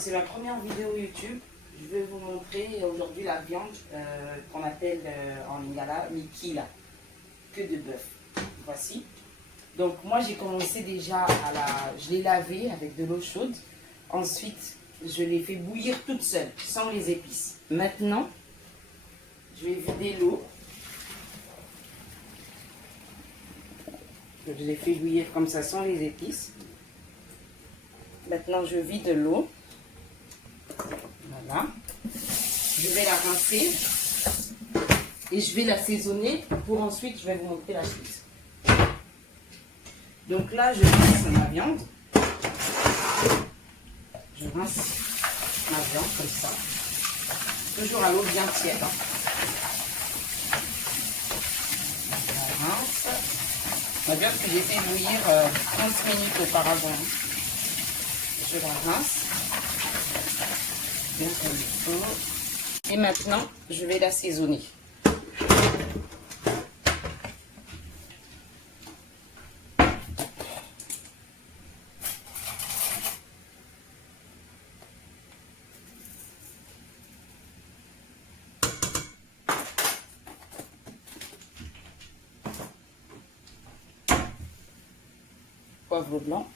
c'est ma première vidéo YouTube. Je vais vous montrer aujourd'hui la viande qu'on appelle en lingala mikila, queue de bœuf. Voici. Donc moi j'ai commencé déjà je l'ai lavé avec de l'eau chaude. Ensuite je l'ai fait bouillir toute seule, sans les épices. Maintenant je vais vider l'eau. Je l'ai fait bouillir comme ça sans les épices. Maintenant je vide l'eau. Voilà. Je vais la rincer et je vais l'assaisonner pour ensuite je vais vous montrer la suite. Donc là je rince ma viande. Je rince ma viande comme ça. Toujours à l'eau bien tiède. Je la rince. Ma viande que j'ai fait bouillir 30 minutes auparavant. Je la rince. Bien comme il faut. Et maintenant, je vais l'assaisonner. Poivre blanc.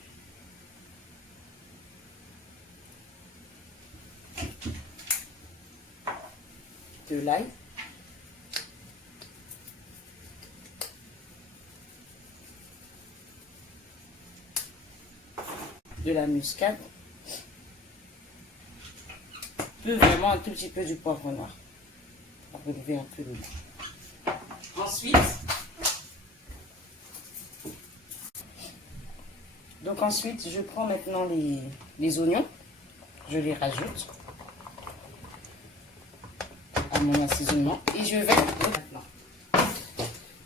De l'ail. De la muscade. Vraiment un tout petit peu du poivre noir. Pour relever un peu le goût. Ensuite, je prends maintenant les oignons. Je les rajoute à mon assaisonnement et je vais maintenant.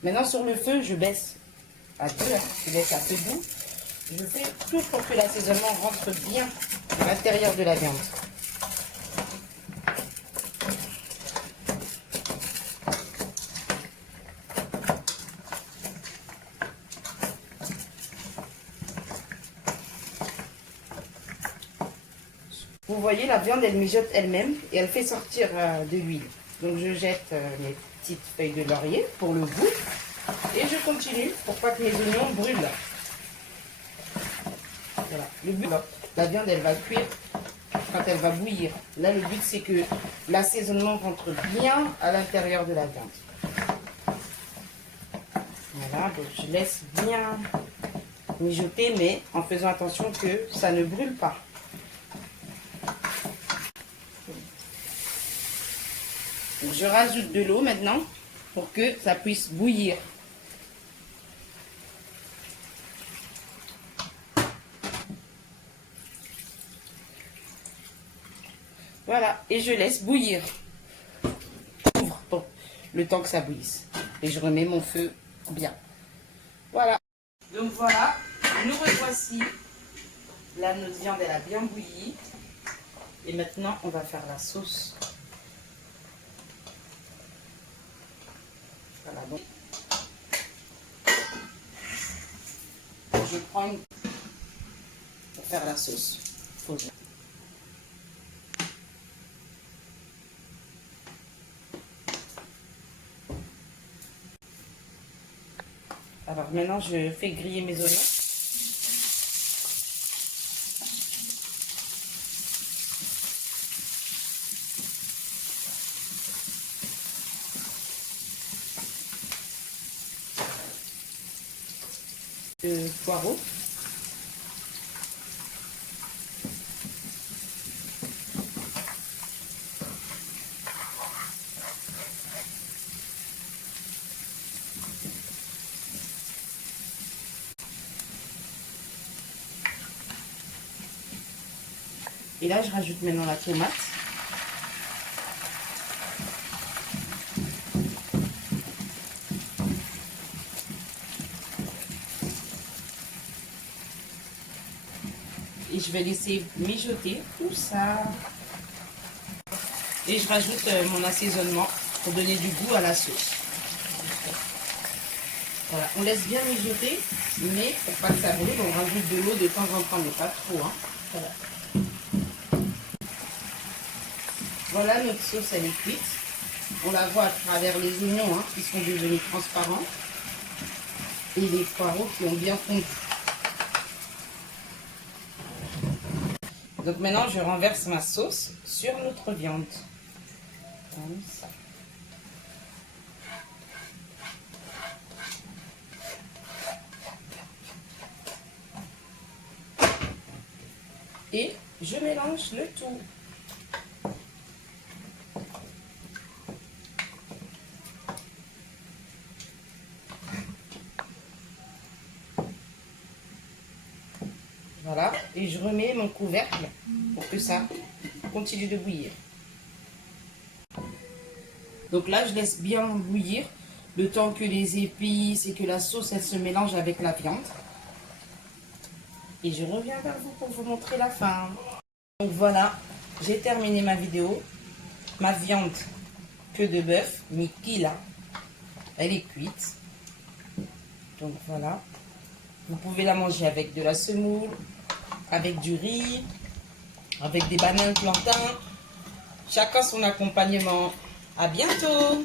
Maintenant sur le feu, je baisse à 2, je baisse à peu doux. Je fais tout pour que l'assaisonnement rentre bien à l'intérieur de la viande. Vous voyez, la viande, elle mijote elle-même et elle fait sortir de l'huile. Donc je jette mes petites feuilles de laurier pour le goût et je continue pour pas que mes oignons brûlent. Voilà, le but, la viande, elle va cuire quand elle va bouillir. Là, le but, c'est que l'assaisonnement rentre bien à l'intérieur de la viande. Voilà, donc je laisse bien mijoter, mais en faisant attention que ça ne brûle pas. Donc, je rajoute de l'eau maintenant pour que ça puisse bouillir. Voilà, et je laisse bouillir. J'ouvre pour le temps que ça bouillisse. Et je remets mon feu bien. Voilà. Donc voilà, nous revoici. Là, notre viande, elle a bien bouilli. Et maintenant, on va faire la sauce. Voilà, donc. Je prends une pour faire la sauce. Alors maintenant, je fais griller mes oignons. De poireaux. Et là, je rajoute maintenant la tomate. Et je vais laisser mijoter tout ça. Et je rajoute mon assaisonnement pour donner du goût à la sauce. Voilà, on laisse bien mijoter, mais pour pas que ça brûle, on rajoute de l'eau de temps en temps, mais pas trop. Hein. Voilà. Voilà, notre sauce, elle est cuite. On la voit à travers les oignons hein, qui sont devenus transparents. Et les poireaux qui ont bien fondu. Donc maintenant, je renverse ma sauce sur notre viande. Comme ça. Et je mélange le tout. Voilà, et je remets mon couvercle pour que ça continue de bouillir. Donc là, je laisse bien bouillir le temps que les épices et que la sauce, elle se mélange avec la viande. Et je reviens vers vous pour vous montrer la fin. Donc voilà, j'ai terminé ma vidéo. Ma viande queue de bœuf, Mickey là, elle est cuite. Donc voilà, vous pouvez la manger avec de la semoule, avec du riz, avec des bananes plantains. Chacun son accompagnement. À bientôt!